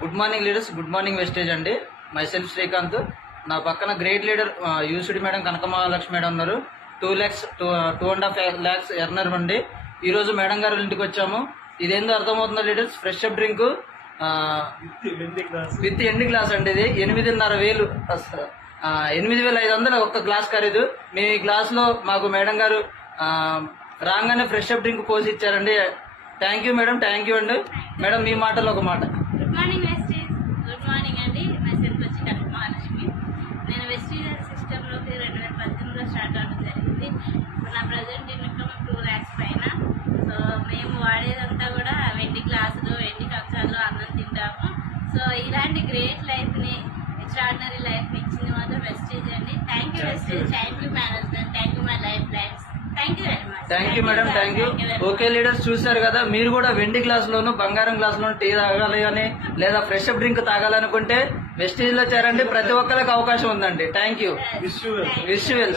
Good morning leaders, good morning Vestige అండి. Myself Srikanth. నా పక్కన great leader UCD madam Kanakamahalakshmi madam ఉన్నారు. 2.5 lakhs earner అండి. ఈరోజు మేడం గారు ఇంటికి వచ్చాము. ఇదేందో అర్థమవుతుందా leaders? Fresh up drink with end glass అండి. ఇది 8,500 8,500 ఒక్క గ్లాస్ ఖరీదు. మీ గ్లాస్లో మాకు మేడం గారు రాగానే ఫ్రెష్ అప్ డ్రింక్ పోసి ఇచ్చారండి. Thank you madam, thank you అండి. మేడం మీ మాటలో ఒక మాట. Good morning Vestige. Good morning అండి. నా సెల్ఫ్ వచ్చి కనకమహాలక్ష్మి. నేను వెస్టీజ్ సిస్టంలోకి 2018లో స్టార్ట్ అవ్వడం జరిగింది. ఇప్పుడు నా ప్రజెంట్ ఇన్కమ్ 2 lakhs పైన. సో మేము వాడేదంతా కూడా వెండి గ్లాసులు, వెండి కంచాలు అన్నం తింటాము. సో ఇలాంటి గ్రేట్ లైఫ్ని, ఎక్స్ట్రాడినరీ లైఫ్ని ఇచ్చింది మాత్రం వెస్టీజ్ అండి. Thank you Vestige, thank you management, thank you my life lifes. Thank you very much. Thank you madam, thank you. Okay leaders, చూశారు కదా, మీరు కూడా వెండి గ్లాసులోను బంగారం గ్లాసులోను టీ తాగాలి అని లేదా ఫ్రెష్ అప్ డ్రింక్ తాగాలనుకుంటే వెస్టీజ్ లో చేరండి. ప్రతి ఒక్కరికి అవకాశం ఉందండి. Thank you. Wish you well.